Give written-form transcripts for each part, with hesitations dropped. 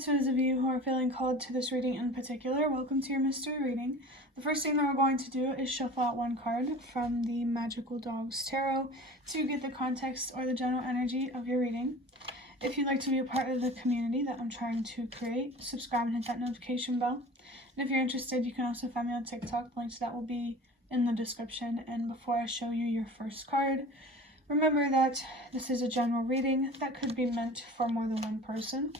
to those of you who are feeling called to this reading in particular, welcome to your mystery reading. The first thing that we're going to do is shuffle out one card from the Magical Dogs Tarot to get the context or the general energy of your reading. If you'd like to be a part of the community that I'm trying to create, subscribe and hit that notification bell. And if you're interested, you can also find me on TikTok. The link to that will be in the description. And before I show you your first card, remember that this is a general reading that could be meant for more than one person.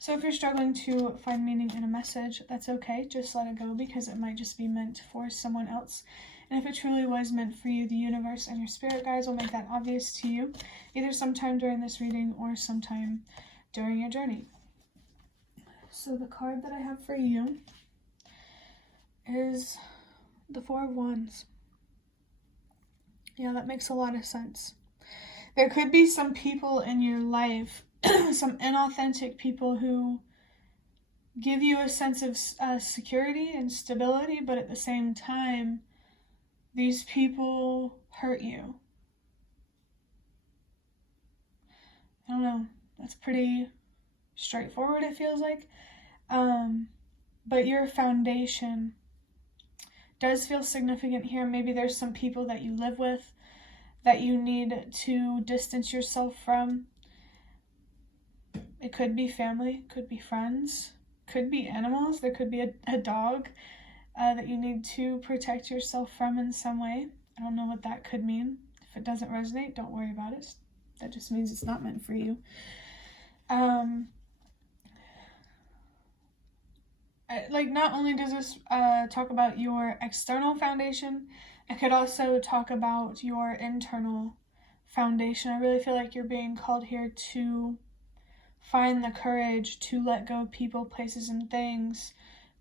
So if you're struggling to find meaning in a message, that's okay. Just let it go because it might just be meant for someone else. And if it truly was meant for you, the universe and your spirit guides will make that obvious to you, either sometime during this reading or sometime during your journey. So the card that I have for you is the Four of Wands. Yeah, that makes a lot of sense. There could be some people in your life, some inauthentic people who give you a sense of security and stability, but at the same time, these people hurt you. I don't know. That's pretty straightforward, it feels like. But your foundation does feel significant here. Maybe there's some people that you live with that you need to distance yourself from. It could be family, could be friends, could be animals. There could be a dog that you need to protect yourself from in some way. I don't know what that could mean. If it doesn't resonate, don't worry about it. That just means it's not meant for you. Not only does this talk about your external foundation, it could also talk about your internal foundation. I really feel like you're being called here to find the courage to let go of people, places, and things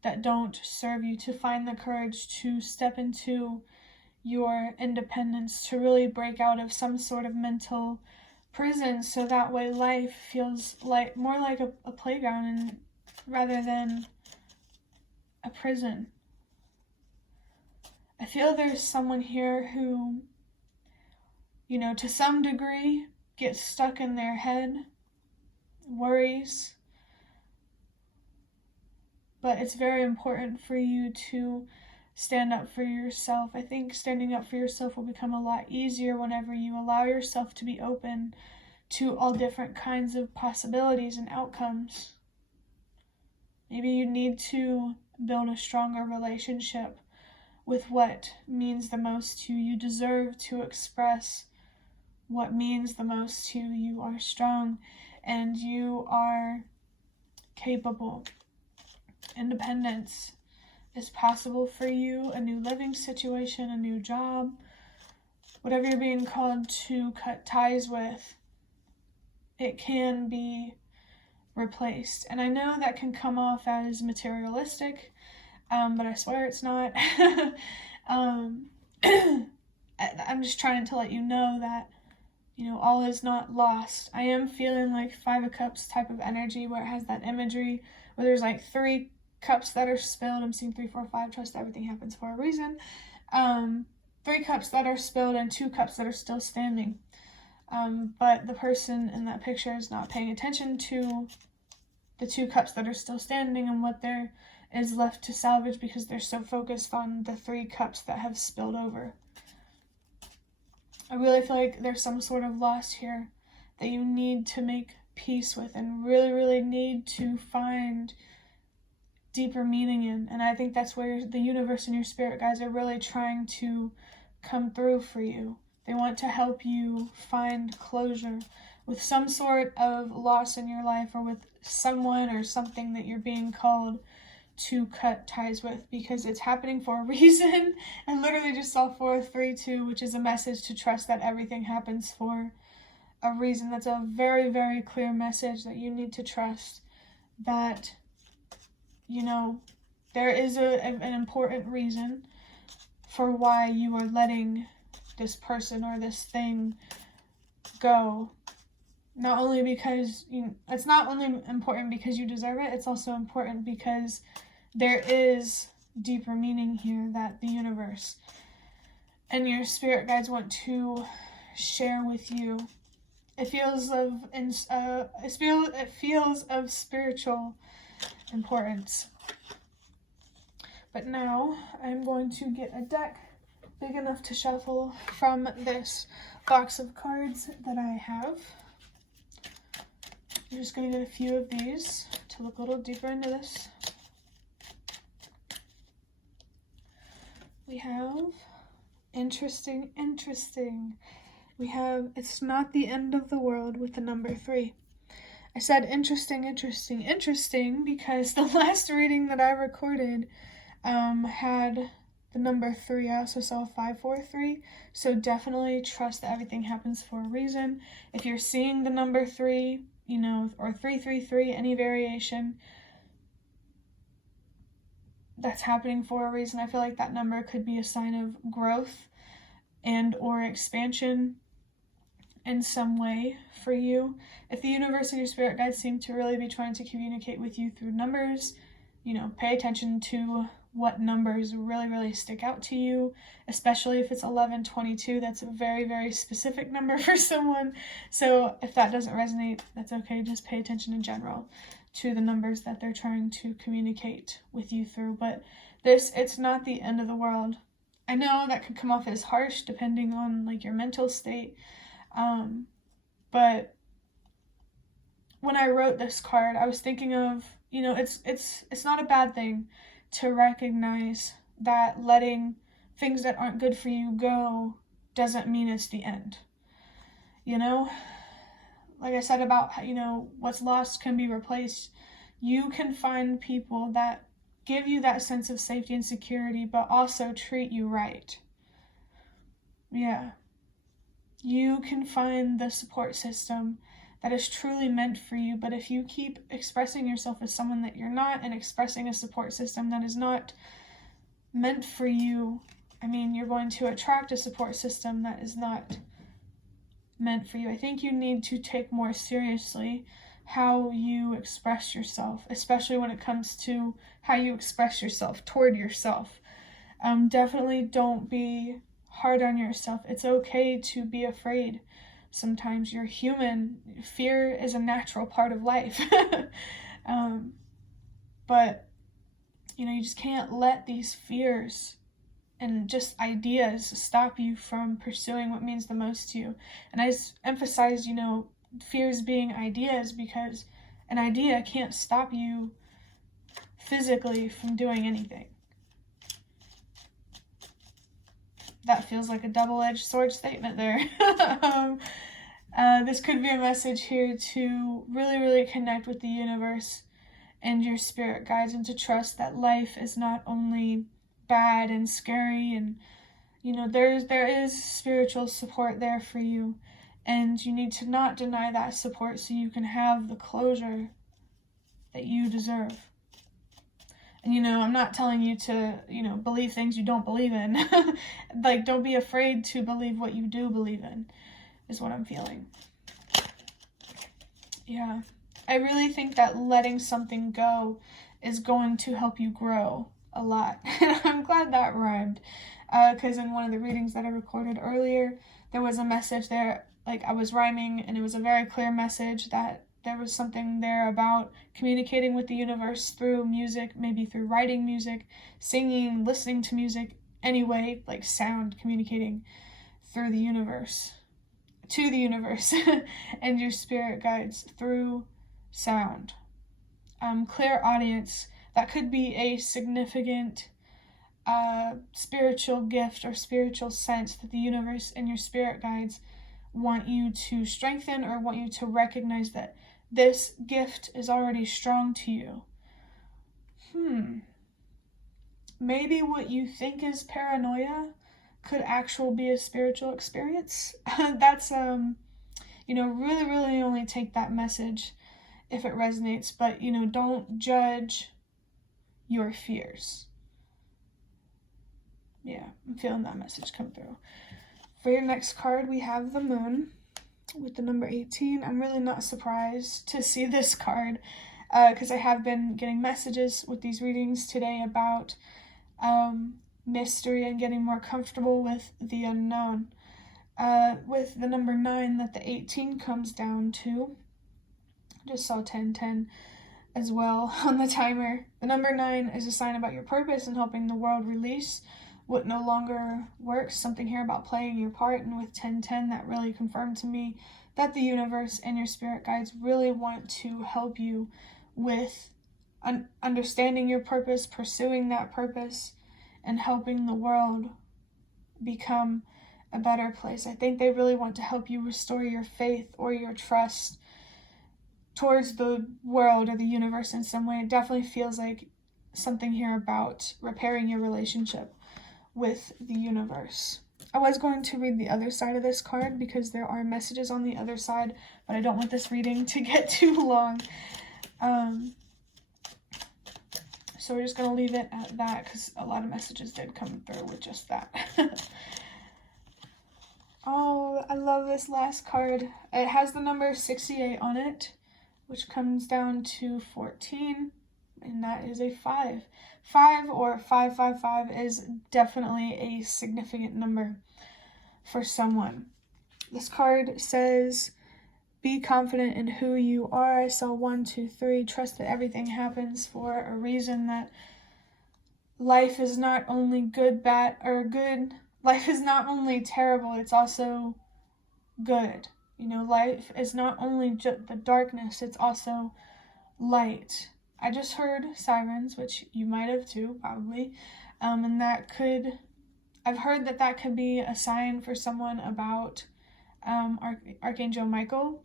that don't serve you, to find the courage to step into your independence, to really break out of some sort of mental prison, so that way life feels like more like a playground and rather than a prison. I feel there's someone here who, to some degree gets stuck in their head, worries, but it's very important for you to stand up for yourself. I think standing up for yourself will become a lot easier whenever you allow yourself to be open to all different kinds of possibilities and outcomes. Maybe you need to build a stronger relationship with what means the most to you. You deserve to express what means the most to you. You are strong and you are capable. Independence is possible for you. A new living situation, a new job, whatever you're being called to cut ties with, it can be replaced. And I know that can come off as materialistic, but I swear it's not. I'm just trying to let you know that, all is not lost. I am feeling like Five of Cups type of energy where it has that imagery where there's like 3 cups that are spilled. I'm seeing 3, 4, 5. Trust everything happens for a reason. 3 cups that are spilled and 2 cups that are still standing. But the person in that picture is not paying attention to the 2 cups that are still standing and what there is left to salvage because they're so focused on the 3 cups that have spilled over. I really feel like there's some sort of loss here that you need to make peace with and really, really need to find deeper meaning in. And I think that's where the universe and your spirit guides are really trying to come through for you. They want to help you find closure with some sort of loss in your life or with someone or something that you're being called to cut ties with, because it's happening for a reason. I literally just saw 4-3-2, which is a message to trust that everything happens for a reason. That's a very, very clear message that you need to trust that, there is an important reason for why you are letting this person or this thing go. Not only because it's not only important because you deserve it, it's also important because there is deeper meaning here that the universe and your spirit guides want to share with you. It feels of spiritual importance. But now I'm going to get a deck big enough to shuffle from this box of cards that I have. I'm just going to get a few of these to look a little deeper into this. We have interesting. We have it's not the end of the world with the number 3. I said interesting because the last reading that I recorded had the number 3. I also saw 543. So definitely trust that everything happens for a reason. If you're seeing the number 3, you know, or 333, any variation, that's happening for a reason. I feel like that number could be a sign of growth and or expansion in some way for you. If the universe and your spirit guides seem to really be trying to communicate with you through numbers, you know, pay attention to what numbers really stick out to you, especially if it's 1122. That's a very specific number for someone. So if that doesn't resonate, that's okay. Just pay attention in general to the numbers that they're trying to communicate with you through. But it's not the end of the world. I know that could come off as harsh depending on like your mental state. But when I wrote this card, I was thinking of, you know, it's not a bad thing to recognize that letting things that aren't good for you go doesn't mean it's the end. You know, like I said about, you know, what's lost can be replaced. You can find people that give you that sense of safety and security, but also treat you right. Yeah. You can find the support system that is truly meant for you, but if you keep expressing yourself as someone that you're not and expressing a support system that is not meant for you, I mean, you're going to attract a support system that is not meant for you. I think you need to take more seriously how you express yourself, especially when it comes to how you express yourself toward yourself. Definitely don't be hard on yourself. It's okay to be afraid. Sometimes you're human. Fear is a natural part of life. But, you know, you just can't let these fears and just ideas stop you from pursuing what means the most to you. And I emphasized, you know, fears being ideas because an idea can't stop you physically from doing anything. That feels like a double-edged sword statement there. This could be a message here to really connect with the universe and your spirit guides, and to trust that life is not only bad and scary, and you know there is spiritual support there for you, and you need to not deny that support so you can have the closure that you deserve. And, you know, I'm not telling you to, you know, believe things you don't believe in. Like, don't be afraid to believe what you do believe in, is what I'm feeling. Yeah. I really think that letting something go is going to help you grow a lot. I'm glad that rhymed. Because in one of the readings that I recorded earlier, there was a message there, like I was rhyming, and it was a very clear message that there was something there about communicating with the universe through music, maybe through writing music, singing, listening to music, anyway, like sound, communicating through the universe, to the universe, and your spirit guides through sound. Clear audience, that could be a significant spiritual gift or spiritual sense that the universe and your spirit guides want you to strengthen, or want you to recognize that this gift is already strong to you. Maybe what you think is paranoia could actually be a spiritual experience. That's, you know, really only take that message if it resonates, but, you know, don't judge your fears. Yeah, I'm feeling that message come through. For your next card, we have the Moon with the number 18. I'm really not surprised to see this card because I have been getting messages with these readings today about mystery and getting more comfortable with the unknown. With the number 9 that the 18 comes down to, I just saw 10. as well on the timer. The number 9 is a sign about your purpose and helping the world release what no longer works. Something here about playing your part. And with 1010, that really confirmed to me that the universe and your spirit guides really want to help you with understanding your purpose, pursuing that purpose, and helping the world become a better place. I think they really want to help you restore your faith or your trust towards the world or the universe in some way. It definitely feels like something here about repairing your relationship with the universe. I was going to read the other side of this card because there are messages on the other side, but I don't want this reading to get too long. So we're just going to leave it at that because a lot of messages did come through with just that. Oh, I love this last card. It has the number 68 on it, which comes down to 14, and that is a 5. 5 or 555 is definitely a significant number for someone. This card says, be confident in who you are. I saw 1, 2, 3. Trust that everything happens for a reason, that life is not only good, bad, or good. Life is not only terrible, it's also good. You know, life is not only just the darkness, it's also light. I just heard sirens, which you might have too, probably. And I've heard that could be a sign for someone about Archangel Michael.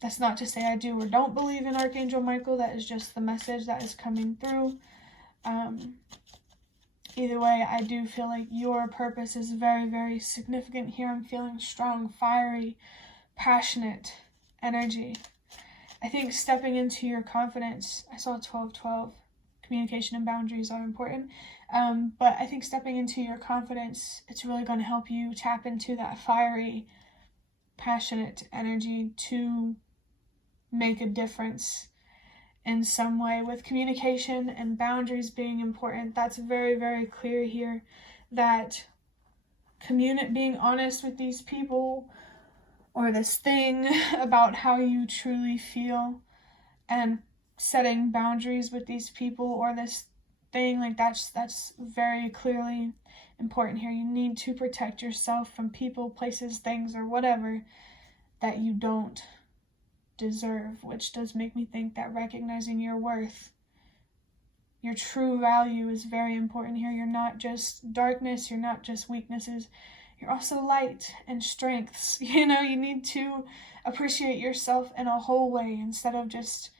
That's not to say I do or don't believe in Archangel Michael. That is just the message that is coming through. Either way, I do feel like your purpose is very, very significant here. I'm feeling strong, fiery, passionate energy. I think stepping into your confidence, I saw 12-12, communication and boundaries are important. But I think stepping into your confidence, it's really going to help you tap into that fiery, passionate energy to make a difference in some way. With communication and boundaries being important, that's very, very clear here, that being honest with these people or this thing about how you truly feel, and setting boundaries with these people or this thing, like that's very clearly important here. You need to protect yourself from people, places, things, or whatever that you don't deserve, which does make me think that recognizing your worth, your true value, is very important here. You're not just darkness, you're not just weaknesses, you're also light and strengths. You know, you need to appreciate yourself in a whole way instead of just,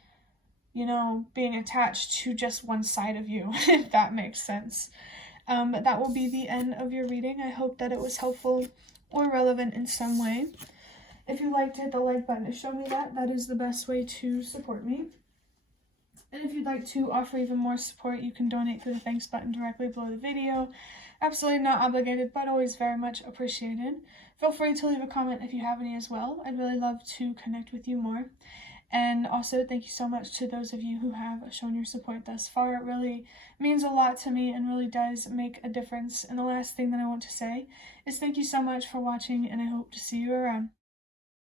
you know, being attached to just one side of you, if that makes sense. But that will be the end of your reading. I hope that it was helpful or relevant in some way. If you liked, hit the like button to show me that. That is the best way to support me. And if you'd like to offer even more support, you can donate through the thanks button directly below the video. Absolutely not obligated, but always very much appreciated. Feel free to leave a comment if you have any as well. I'd really love to connect with you more. And also, thank you so much to those of you who have shown your support thus far. It really means a lot to me and really does make a difference. And the last thing that I want to say is thank you so much for watching, and I hope to see you around.